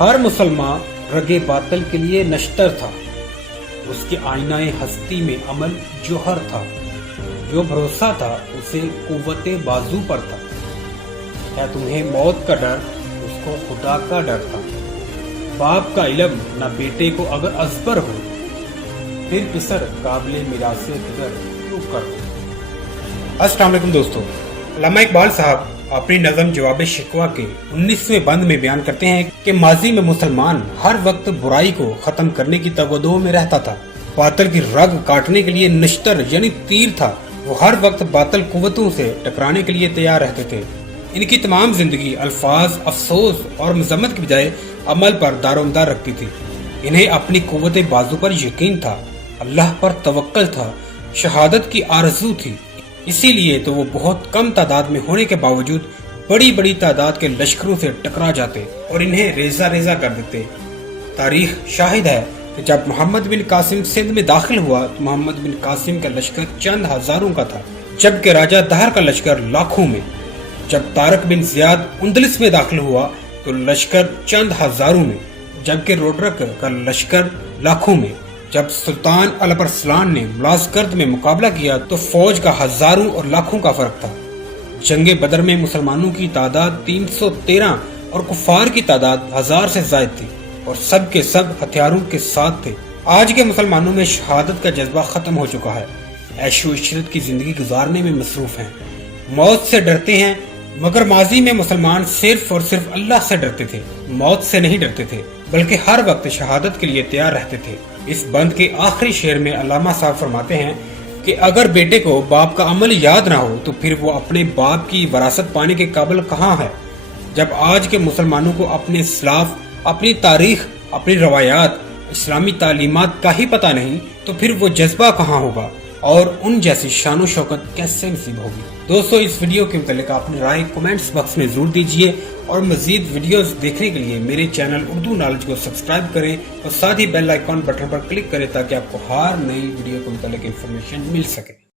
ہر مسلمان رگے باطل کے لیے نشتر تھا، اس کے آئینہ ہستی میں عمل جوہر تھا، جو بھروسہ تھا اسے قوت بازو پر تھا۔ کیا تمہیں موت کا ڈر، اس کو خدا کا ڈر تھا۔ باپ کا علم نہ بیٹے کو اگر ازبر ہو، پھر پسر قابل میراث دیگر کیوں کر ہو۔ السلام علیکم دوستو، علامہ اقبال صاحب اپنی نظم جواب شکوہ کے 19ویں بند میں بیان کرتے ہیں کہ ماضی میں مسلمان ہر وقت برائی کو ختم کرنے کی تگودو میں رہتا تھا، باطل کی رگ کاٹنے کے لیے نشتر یعنی تیر تھا، وہ ہر وقت باطل قوتوں سے ٹکرانے کے لیے تیار رہتے تھے۔ ان کی تمام زندگی الفاظ، افسوس اور مذمت کی بجائے عمل پر دارومدار رکھتی تھی۔ انہیں اپنی قوت بازو پر یقین تھا، اللہ پر توکل تھا، شہادت کی آرزو تھی۔ اسی لیے تو وہ بہت کم تعداد میں ہونے کے باوجود بڑی بڑی تعداد کے لشکروں سے ٹکرا جاتے اور انہیں ریزہ ریزہ کر دیتے۔ تاریخ شاہد ہے کہ جب محمد بن قاسم سندھ میں داخل ہوا تو محمد بن قاسم کا لشکر چند ہزاروں کا تھا، جبکہ راجہ دہر کا لشکر لاکھوں میں۔ جب طارق بن زیاد اندلس میں داخل ہوا تو لشکر چند ہزاروں میں، جبکہ روڈرک کا لشکر لاکھوں میں۔ جب سلطان الپرسلان نے ملازکرد میں مقابلہ کیا تو فوج کا ہزاروں اور لاکھوں کا فرق تھا۔ جنگ بدر میں مسلمانوں کی تعداد 313 اور کفار کی تعداد 1000 سے زائد تھی، اور سب کے سب ہتھیاروں کے ساتھ تھے۔ آج کے مسلمانوں میں شہادت کا جذبہ ختم ہو چکا ہے، عیش و عشرت کی زندگی گزارنے میں مصروف ہیں، موت سے ڈرتے ہیں، مگر ماضی میں مسلمان صرف اور صرف اللہ سے ڈرتے تھے، موت سے نہیں ڈرتے تھے، بلکہ ہر وقت شہادت کے لیے تیار رہتے تھے۔ اس بند کے آخری شعر میں علامہ صاحب فرماتے ہیں کہ اگر بیٹے کو باپ کا عمل یاد نہ ہو تو پھر وہ اپنے باپ کی وراثت پانے کے قابل کہاں ہے۔ جب آج کے مسلمانوں کو اپنے اسلاف، اپنی تاریخ، اپنی روایات، اسلامی تعلیمات کا ہی پتہ نہیں تو پھر وہ جذبہ کہاں ہوگا اور ان جیسی شان و شوکت کیسے نصیب ہوگی۔ دوستو، اس ویڈیو کے متعلق اپنی رائے کومنٹس باکس میں ضرور دیجیے، اور مزید ویڈیوز دیکھنے کے لیے میرے چینل اردو نالج کو سبسکرائب کریں اور ساتھ ہی بیل آئیکن بٹن پر کلک کریں تاکہ آپ کو ہر نئی ویڈیو کے متعلق انفارمیشن مل سکے۔